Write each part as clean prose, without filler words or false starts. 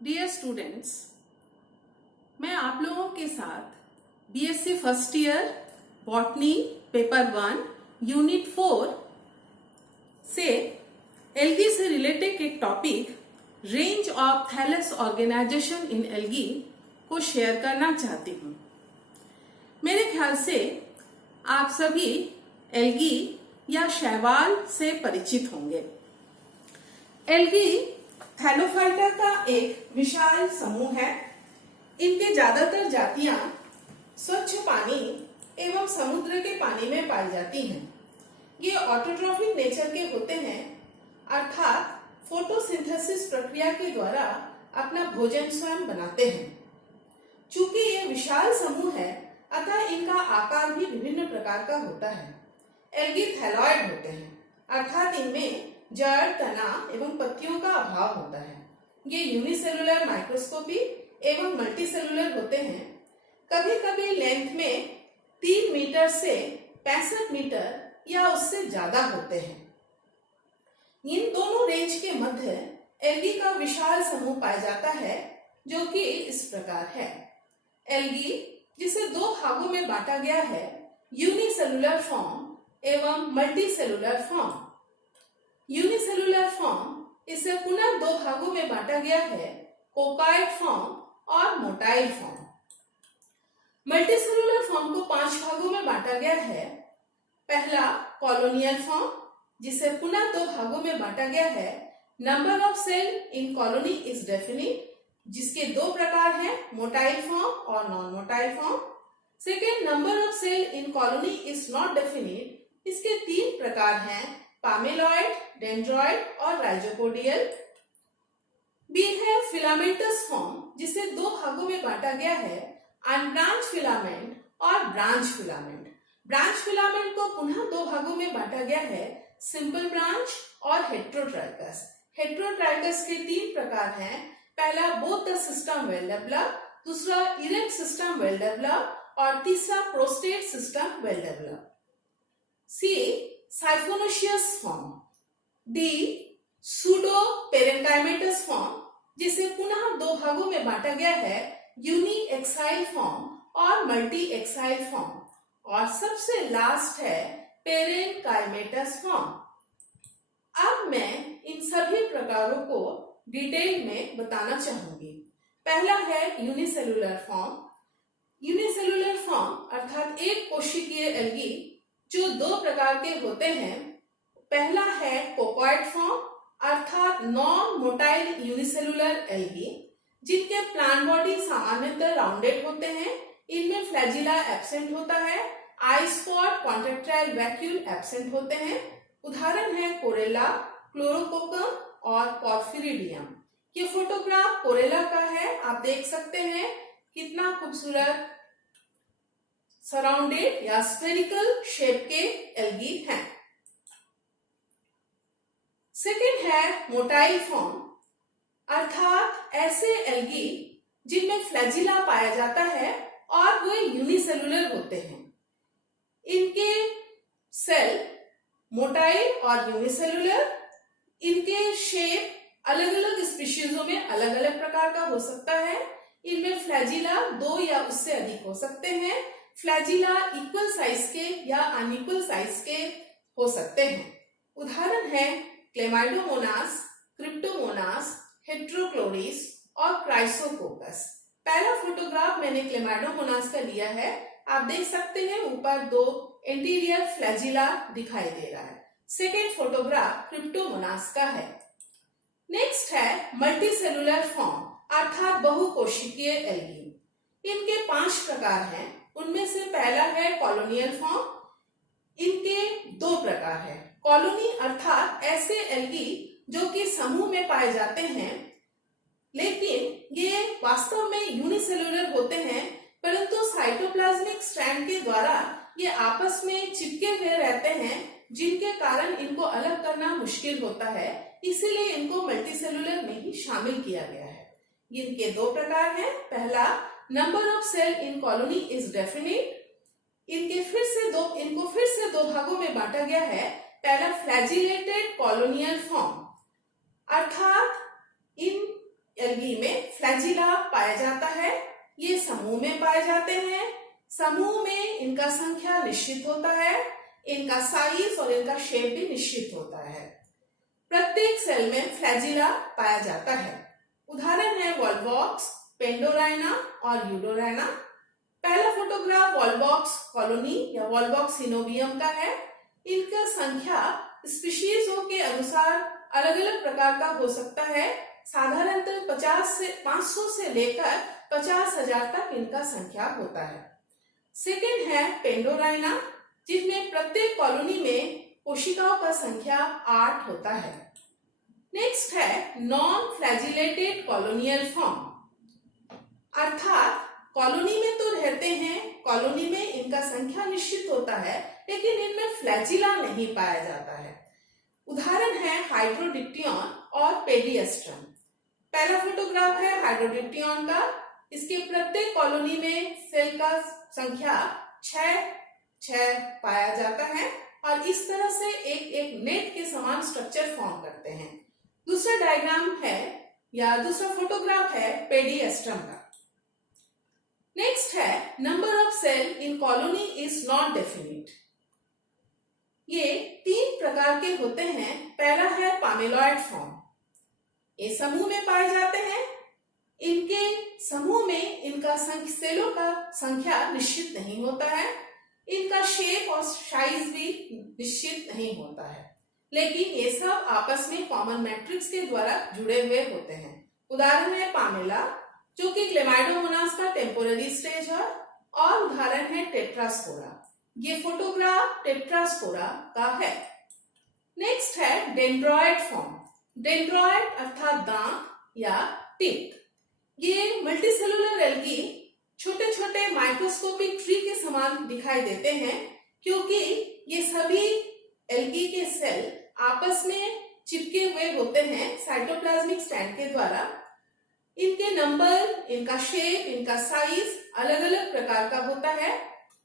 Dear students, मैं आप लोगों के साथ BSc first year botany paper 1 unit 4 से एल्गी से रिलेटेड एक topic range of thallus organisation in algae को शेयर करना चाहती हूँ। मेरे ख्याल से आप सभी एल्गी या शैवाल से परिचित होंगे। एल्गी थैलोफाइटा का एक विशाल समूह है। इनके ज्यादातर जातियां स्वच्छ पानी एवं समुद्र के पानी में पाई जाती हैं। ये ऑटोट्रॉफिक नेचर के होते हैं, अर्थात फोटोसिंथेसिस प्रक्रिया के द्वारा अपना भोजन स्वयं बनाते हैं। चूंकि ये विशाल समूह है, अतः इनका आकार भी विभिन्न प्रकार का होता है। एल्गी थैलॉइड होते हैं, अर्थात इनमें जड़, तना एवं पत्तियों का अभाव होता है। ये यूनिसेलुलर माइक्रोस्कोपिक एवं मल्टीसेलुलर होते हैं। कभी कभी लेंथ में 3 मीटर से 65 मीटर या उससे ज्यादा होते हैं। इन दोनों रेंज के मध्य एल्गी का विशाल समूह पाया जाता है, जो कि इस प्रकार है। एल्गी, जिसे 2 भागों में बांटा गया है, यूनिसेलुलर फॉर्म एवं मल्टीसेलुलर फॉर्म। यूनिसेलुलर फॉर्म, इसे पुनः 2 भागों में बांटा गया है, कोकाइड फॉर्म और मोटाइल फॉर्म। मल्टीसेलुलर फॉर्म को 5 भागों में बांटा गया है। पहला कॉलोनियल फॉर्म, जिसे पुनः 2 भागों में बांटा गया है। Number of cell in colony is definite, जिसके 2 प्रकार हैं, मोटाइल फॉर्म और non motile form. Second, number of cell in colony is not definite, इसके 3 प्रकार हैं, पामेलॉइड, डेंड्रॉइड और राइजोपोडियल। बी है फिलामेंटस फॉर्म, जिसे 2 भागों में बांटा गया है, अनब्रांच फिलामेंट और ब्रांच फिलामेंट। ब्रांच फिलामेंट को पुनः 2 भागों में बांटा गया है, सिंपल ब्रांच और हेट्रोट्राइकस। हेट्रोट्राइकस के 3 प्रकार हैं, पहला both the system well developed, दूसरा इरेक्ट सिस्टम वेल डेवलप्ड और तीसरा prostate system well developed. C siphonaceous form. D pseudo parenchymatous form, जिसे पुनः 2 भागों में बांटा गया है, यूनी एक्साइल फॉर्म और मल्टी एक्साइल फॉर्म। और सबसे लास्ट है पेरेंकाइमेटस फॉर्म। अब मैं इन सभी प्रकारों को डिटेल में बताना चाहूंगी। पहला है यूनिसेलुलर फॉर्म। यूनिसेलुलर फॉर्म अर्थात एक कोशिकीय एल्गी जो 2 प्रकार के होते हैं। पहला है कोकॉइड फॉर्म, अर्थात नॉन मोटाइल यूनिसेलुलर एल्गी, जिनके प्लांट बॉडी सामान्यतः राउंडेड होते हैं। इनमें फ्लैजिला एब्सेंट होता है, आई स्पॉट, कॉन्ट्रैक्टाइल वैक्यूल एब्सेंट होते हैं। उदाहरण है कोरेला, क्लोरोकोकम और पॉर्फिरिडियम। ये फोटोग्राफ कोरेला का है, आप देख सकते हैं कितना खूबसूरत सराउंडेड या स्फेरिकल शेप के एल्गी हैं। सेकेंड है मोटाइल फॉर्म, अर्थात ऐसे एल्गी जिनमें फ्लैजिला पाया जाता है और वे यूनिसेलुलर होते हैं। इनके सेल मोटाइल और यूनिसेलुलर, इनके शेप अलग अलग स्पीशीजों में अलग अलग प्रकार का हो सकता है। इनमें फ्लैजिला 2 या उससे अधिक हो सकते हैं। फ्लैजिला इक्वल साइज के या अनइक्वल साइज के हो सकते हैं। उदाहरण है क्लेमाइडोमोनास, क्रिप्टोमोनास, हेट्रोक्लोरिस और क्राइसोकोकस। पहला फोटोग्राफ मैंने क्लेमाइडोमोनास का लिया है, आप देख सकते हैं ऊपर 2 इंटीरियर फ्लैजिला दिखाई दे रहा है। सेकेंड फोटोग्राफ क्रिप्टोमोनास का है। नेक्स्ट है मल्टीसेलुलर फॉर्म, अर्थात बहुकोशिकीय एल्गी। इनके 5 प्रकार हैं। उनमें से पहला है कॉलोनियल फॉर्म। इनके 2 प्रकार हैं। कॉलोनी अर्थात ऐसे एल्गी जो कि समूह में पाए जाते हैं, लेकिन ये वास्तव में यूनिसेलुलर होते हैं, परंतु साइटोप्लाज्मिक स्ट्रैंड के द्वारा ये आपस में चिपके हुए रहते हैं, जिनके कारण इनको अलग करना मुश्किल होता है। इसीलिए इनको मल्टीसेलुलर में ही शामिल किया गया है। इनके 2 प्रकार हैं। पहला, number of cell in colony is definite. इनको फिर से 2 भागों में बांटा गया है। पहला फ्लैजिलेटेड कॉलोनियल फॉर्म, अर्थात इन एल्गी में फ्लैजिला पाया जाता है। ये समूह में पाए जाते हैं। समूह में इनका संख्या निश्चित होता है, इनका साइज और इनका शेप भी निश्चित होता है। प्रत्येक सेल में फ्लैजिला पाया जाता है। उदाहरण है वॉल्वॉक्स, पेंडोराइना और यूडोराइना। पहला फोटोग्राफ वॉल्वॉक्स कॉलोनी या वॉल्वॉक्स सिनोबियम का है। इनका संख्या स्पीशीजों के अनुसार अलग अलग प्रकार का हो सकता है। साधारणतः 500 से लेकर 50,000 तक इनका संख्या होता है। सेकेंड है पेंडोराइना, जिसमें प्रत्येक कॉलोनी में कोशिकाओं का संख्या 8 होता है। नेक्स्ट है नॉन फ्लैजिलेटेड कॉलोनियल फॉर्म, अर्थात कॉलोनी में तो रहते हैं, कॉलोनी में इनका संख्या निश्चित होता है, लेकिन इनमें फ्लैजिला नहीं पाया जाता है। उदाहरण है हाइड्रोडिप्टियन और पेडियस्ट्रम। पहला फोटोग्राफ है हाइड्रोडिप्टियन का। इसके प्रत्येक कॉलोनी में सेल का संख्या 6 पाया जाता है और इस तरह से एक नेट के समान स्ट्रक्चर फॉर्म करते हैं। दूसरा डायग्राम है या दूसरा फोटोग्राफ है पेडियस्ट्रम का। नेक्स्ट है number of cell in colony is not definite. ये 3 प्रकार के होते हैं। पहला है पामेलॉइड फॉर्म, ये समूह में पाए जाते हैं। इनके समूह में इनका सेलों का संख्या निश्चित नहीं होता है, इनका शेप और साइज भी निश्चित नहीं होता है, लेकिन ये सब आपस में कॉमन मैट्रिक्स के द्वारा जुड़े हुए होते हैं। उदाहरण है पामेला, जो कि क्लेमाइडोमोनास का टेम्पोररी स्टेज है, और उदाहरण है टेट्रास्पोरा। ये फोटोग्राफ टेट्रास्पोरा का है। नेक्स्ट है डेंड्रॉइड फॉर्म। डेंड्रॉइड अर्थात दांत या टिप। ये मल्टीसेलुलर एल्गी छोटे छोटे माइक्रोस्कोपिक ट्री के समान दिखाई देते हैं, क्योंकि ये सभी एल्गी के सेल आपस में चिपके हुए होते हैं साइटोप्लाज्मिक स्टैंड के द्वारा। इनके नंबर, इनका शेप, इनका साइज अलग अलग प्रकार का होता है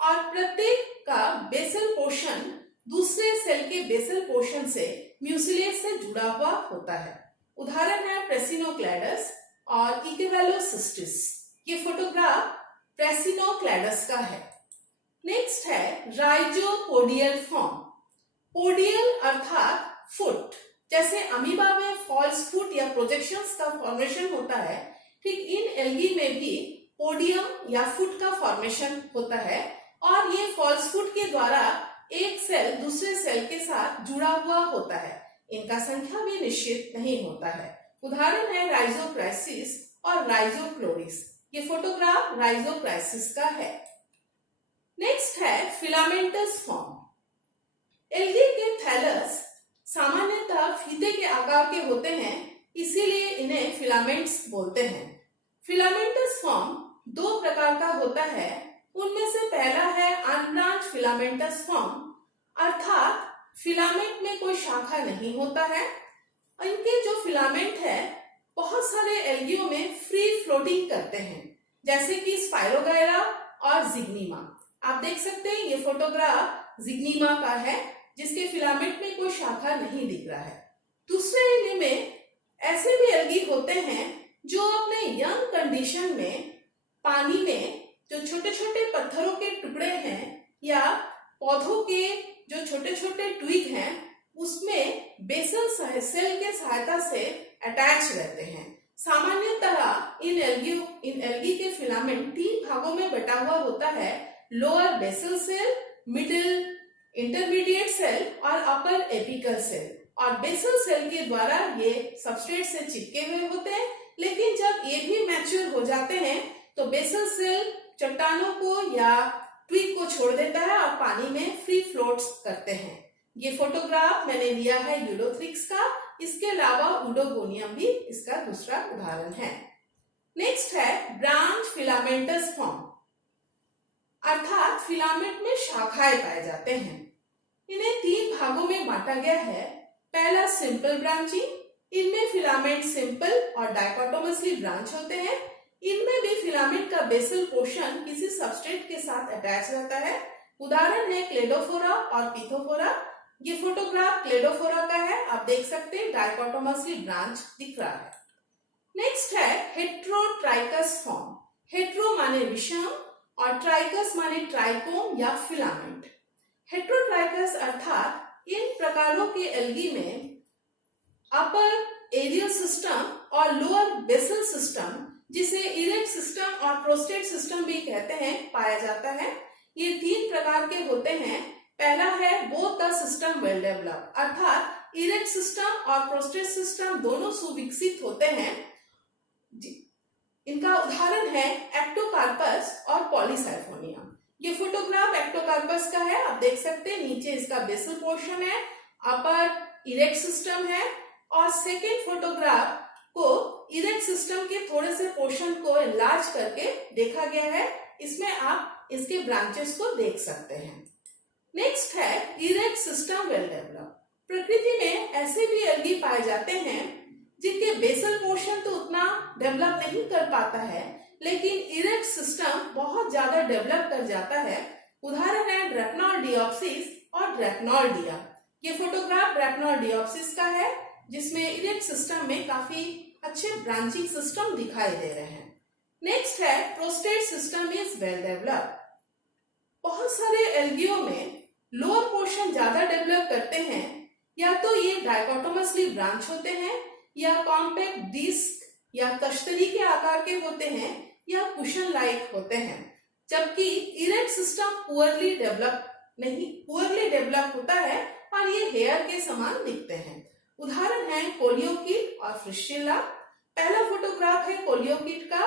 और प्रत्येक का बेसल पोर्शन दूसरे सेल के बेसल पोर्शन से म्यूसिलेज से जुड़ा हुआ होता है। उदाहरण है प्रेसिनोक्लेडस और इकेवेलोसिस्टिस। ये फोटोग्राफ प्रेसिनोक्लेडस का है। नेक्स्ट है राइजोपोडियल फॉर्म। पोडियल अर्थात फुट, जैसे अमीबा में फॉल्स फुट या प्रोजेक्शंस का फॉर्मेशन होता है, ठीक इन एल्गी में भी पोडियम या फुट का फॉर्मेशन होता है और ये फॉल्स फुट के द्वारा एक सेल दूसरे सेल के साथ जुड़ा हुआ होता है। इनका संख्या भी निश्चित नहीं होता है। उदाहरण है राइजोप्राइसिस और राइजोक्लोरिस। ये फोटोग्राफ राइजोप्राइसिस का है। नेक्स्ट है फिलामेंटस फॉर्म। एल्गी के थैलस सामान्यतः फीते के आकार के होते हैं, इसीलिए इन्हें फिलामेंट्स बोलते हैं। फिलामेंटस फॉर्म 2 प्रकार का होता है। उनमें से पहला है अनब्रांच फिलामेंटस फॉर्म, अर्थात फिलामेंट में कोई शाखा नहीं होता है। इनके जो फिलामेंट है बहुत सारे एल्गियों में फ्री फ्लोटिंग करते हैं, जैसे कि स्पाइरोगायरा और जिग्निमा। आप देख सकते हैं ये फोटोग्राफ जिग्निमा का है, जिसके फिलामेंट में कोई शाखा नहीं दिख रहा है। दूसरे में ऐसे भी एल्गी होते हैं जो अपने यंग कंडीशन में पानी में जो छोटे छोटे पत्थरों के टुकड़े हैं या पौधों के जो छोटे छोटे ट्विग हैं उसमें बेसल सेल के सहायता से अटैच रहते हैं। सामान्यतः इन एल्गी के फिलामेंट 3 भागों में बटा हुआ होता है, lower basal cell, middle intermediate cell और अपर एपिकल सेल। और बेसल सेल के द्वारा ये सबस्ट्रेट से चिपके हुए होते हैं, लेकिन जब ये भी मैच्योर हो जाते हैं तो बेसल सेल चट्टानों को या ट्विग को छोड़ देता है और पानी में फ्री फ्लोट्स करते हैं। ये फोटोग्राफ मैंने लिया है यूलोथ्रिक्स का। इसके अलावा उडोगोनियम भी इसका दूसरा उदाहरण है। नेक्स्ट है ब्रांच फिलामेंटस फॉर्म, अर्थात फिलामेंट में शाखाएं पाए जाते हैं। इन्हें 3 भागों में बांटा गया है। पहला सिंपल ब्रांचिंग, इनमें फिलामेंट सिंपल और डाइकोटोमसली ब्रांच होते हैं। इनमें भी फिलामेंट का बेसल पोर्शन किसी सबस्ट्रेट के साथ अटैच रहता है। उदाहरण है क्लेडोफोरा और पिथोफोरा। ये फोटोग्राफ क्लेडोफोरा का है, आप देख सकते हैं डाइकोटोमसली ब्रांच दिख रहा है। नेक्स्ट है हेट्रोट्राइकस फॉर्म। हेट्रो माने विषम और ट्राइकस माने ट्राइकोम या फिलामेंट। हेट्रोट्राइकस अर्थात इन प्रकारों के एल्गी में अपर एरियल सिस्टम और लोअर बेसल सिस्टम, जिसे इरेक्ट सिस्टम और प्रोस्टेट सिस्टम भी कहते हैं, पाया जाता है। ये 3 प्रकार के होते हैं। पहला है both the system well developed, अर्थात इरेक्ट सिस्टम और प्रोस्टेट सिस्टम दोनों सुविकसित होते हैं। इनका उदाहरण है एक्टोकार्पस और पॉलीसाइफोनिया। ये फोटोग्राफ एक्टोकार्पस का है, आप देख सकते हैं। नीचे इसका बेसल पोर्शन है, अपर इरेक्ट सिस्टम है, और सेकेंड फोटोग्राफ को इरेक्ट सिस्टम के थोड़े से पोर्शन को एनलार्ज करके देखा गया है। इसमें आप इसके ब्रांचेस को देख सकते हैं। नेक्स्ट है इरेक्ट सिस्टम वेल डेवलप्ड। प्रकृति में ऐसे भी एल्गी पाए जाते हैं जिनके बेसल पोर्शन तो उतना डेवलप नहीं कर पाता है, लेकिन इरेक्ट सिस्टम बहुत ज्यादा डेवलप कर जाता है। उदाहरण है ड्रैकनोडियोप्सिस और ड्रैकनोडिया। ये फोटोग्राफ ड्रैकनोडियोप्सिस का है, जिसमें इरेक्ट सिस्टम में काफी अच्छे ब्रांचिंग सिस्टम दिखाई दे रहे हैं। नेक्स्ट है prostate system is well developed. बहुत सारे एल्गियों में लोअर पोर्शन ज्यादा डेवलप करते हैं, या तो ये डाइकोटोमसली ब्रांच होते हैं, या कॉम्पैक्ट डिस्क या तश्तरी के आकार के होते हैं, या कुशन लाइक होते हैं। जबकि इरेक्ट सिस्टम पुअरली डेवलप होता है और ये हेयर के समान दिखते हैं। उदाहरण है कोलियोकिट और फ्रिस्टिला। पहला फोटोग्राफ है कोलियोकिट का।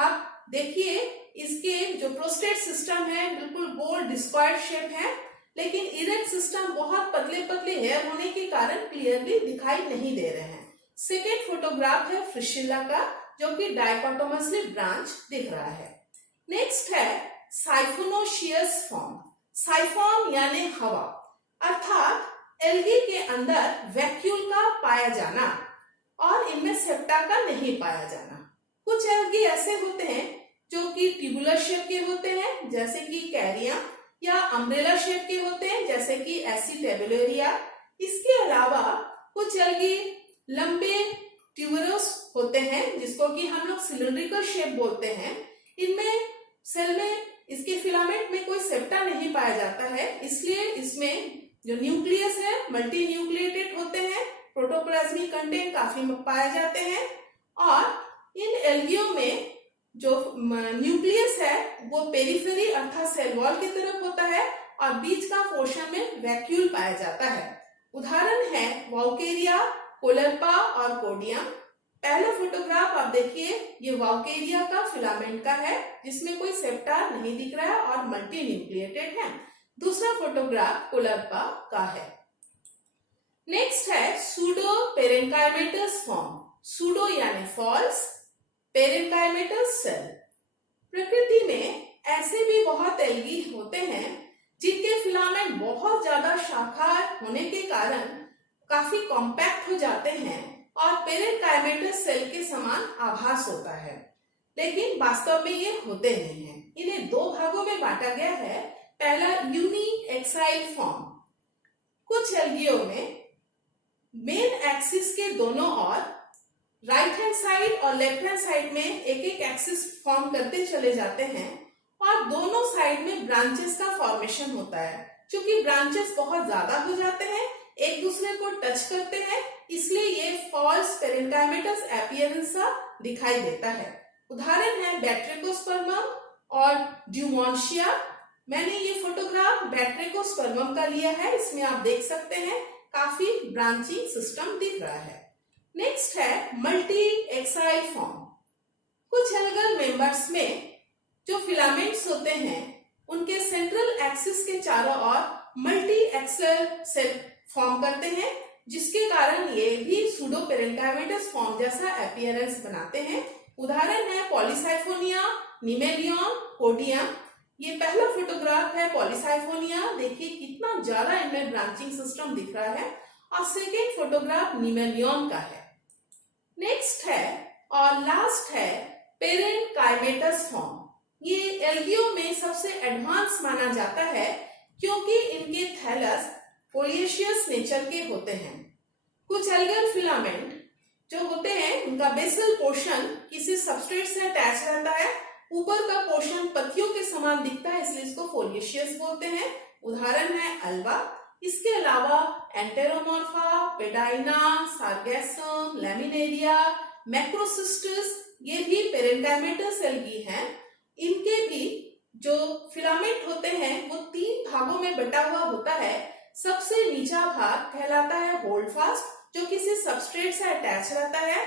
आप देखिए इसके जो प्रोस्टेट सिस्टम है बिल्कुल गोल डिस्क्वायर्ड शेप है, लेकिन इरेक्ट सिस्टम बहुत पतले पतले हेयर होने के कारण क्लियरली दिखाई नहीं दे रहे हैं। सेकेंड फोटोग्राफ है फ्रिस्टिला का, जो कि डाइकोटोमसली ब्रांच दिख रहा है। नेक्स्ट है साइफोनोशियस फॉर्म। साइफोन यानी हवा, अर्थात एल्गी के अंदर वैक्यूल का पाया जाना और इनमें सेप्टा का नहीं पाया जाना। कुछ एल्गी ऐसे होते हैं जो कि ट्यूबुलर शेप के होते हैं, जैसे कि कैरिया, या अम्ब्रेला शेप के होते हैं, जैसे कि एसिटेबुलेरिया। इसके अलावा कुछ एल्गी लंबे ट्यूबरस होते हैं, जिसको कि हम लोग सिलिंड्रिकल शेप बोलते हैं। इनमें सेल में इसके फिलामेंट में कोई सेप्टा नहीं पाया जाता है, इसलिए इसमें जो न्यूक्लियस है मल्टी न्यूक्लिएटेड होते हैं। प्रोटोप्लाज्मिक कंटेंट काफी पाए जाते हैं, और इन एल्गियों में जो न्यूक्लियस है वो पेरिफेरी अर्थात सेल वॉल की तरफ होता है, और बीच का पोर्शन में वैक्यूल पाया जाता है। उदाहरण है वाउकेरिया, कोलरपा और कोडियम। पहला फोटोग्राफ आप देखिए, ये वाउकेरिया का फिलामेंट का है, जिसमें कोई सेप्टा नहीं दिख रहा है और मल्टी न्यूक्लिएटेड है। दूसरा फोटोग्राफ कोलरपा का है। नेक्स्ट है सूडो पेरेन्काइमेटस फॉर्म। सूडो यानी फॉल्स, पेरेन्काइमेटस सेल। प्रकृति में ऐसे भी बहुत एल्गी होते हैं जिनके फिलामेंट बहुत ज्यादा शाखार होने के कारण काफी कॉम्पैक्ट हो जाते हैं और पेरेन्काइमेटस सेल के समान आभास होता है, लेकिन वास्तव में ये होते नहीं हैं। इन्हें 2 भागों में बांटा गया है। पहला यूनी एक्साइल फॉर्म। कुछ एल्गियों में मेन एक्सिस के दोनों ओर राइट हैंड साइड और लेफ्ट हैंड साइड में एक एक एक्सिस फॉर्म करते चले जाते हैं, और दोनों साइड में ब्रांचेस का फॉर्मेशन होता है। क्योंकि ब्रांचेस बहुत ज्यादा हो जाते हैं, एक दूसरे को टच करते हैं, इसलिए ये फॉल्स पेरेन्काइमेटस अपीयरेंस सा दिखाई देता है। उदाहरण है बैट्रिकोस्पर्मम और ड्यूमोन्शिया। मैंने ये फोटोग्राफ बैट्रिकोस्पर्मम का लिया है, इसमें आप देख सकते हैं काफी ब्रांचिंग सिस्टम दिख रहा है। नेक्स्ट है मल्टी एक्साइल फॉर्म। कुछ एल्गल मेंबर्स में जो फिलामेंट्स होते हैं उनके सेंट्रल एक्सिस के चारों ओर मल्टी एक्सल सेल फॉर्म करते हैं, जिसके कारण ये भी सूडो पेरेन्काइमेटस फॉर्म जैसा अपीयरेंस बनाते हैं। उदाहरण है पॉलीसाइफोनिया, निमेलियन, कोडियम। ये पहला फोटोग्राफ है पॉलीसाइफोनिया, देखिए कितना ज्यादा इनमें ब्रांचिंग सिस्टम दिख रहा है, और सेकेंड फोटोग्राफ निमेलियन का है। नेक्स्ट है और लास्ट है पेरेन्काइमेटस फॉर्म। ये एल्गियों में सबसे एडवांस माना जाता है, क्योंकि इनके थैलस पोलिशियस नेचर के होते हैं। कुछ एल्गल फिलामेंट जो होते हैं उनका बेसल पोर्शन किसी सबस्ट्रेट से अटैच रहता है, ऊपर का पोर्शन पत्तियों के समान दिखता है, इसलिए इसको फोलियेशियस बोलते हैं। उदाहरण है अल्वा। इसके अलावा एंटेरोमॉर्फा, पेडाइना, सार्गेसम, लैमिनेरिया, मैक्रोसिस्टस, ये भी पेरेंकाइमेटस एल्गी हैं। इनके भी जो फिलामेंट होते हैं वो 3 भागों में बटा हुआ होता है। सबसे नीचा भाग कहलाता है होल्ड फास्ट, जो किसी सबस्ट्रेट से अटैच रहता है।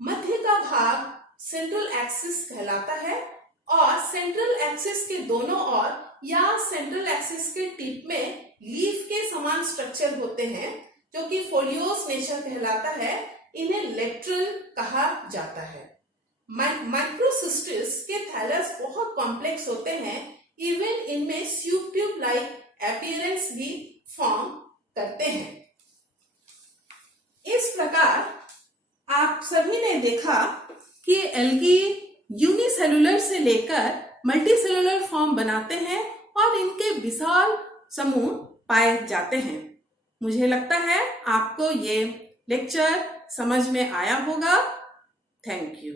मध्य का भाग सेंट्रल एक्सिस कहलाता है और सेंट्रल एक्सिस के दोनों ओर या सेंट्रल एक्सिस के टिप में लीफ के समान स्ट्रक्चर होते हैं, जो कि फोलियोस नेचर कहलाता है। इन्हें लेटरल कहा जाता है। माइक्रोसिस्टिस के थैलस बहुत कॉम्प्लेक्स होते हैं, इवन इनमें स्यूप ट्यूब लाइक अपीयरेंस भी फॉर्म करते हैं। इस प्रकार आप सभी ने देखा कि एल्गी यूनिसेलुलर से लेकर मल्टीसेलुलर फॉर्म बनाते हैं और इनके विशाल समूह पाए जाते हैं। मुझे लगता है आपको ये लेक्चर समझ में आया होगा। Thank you.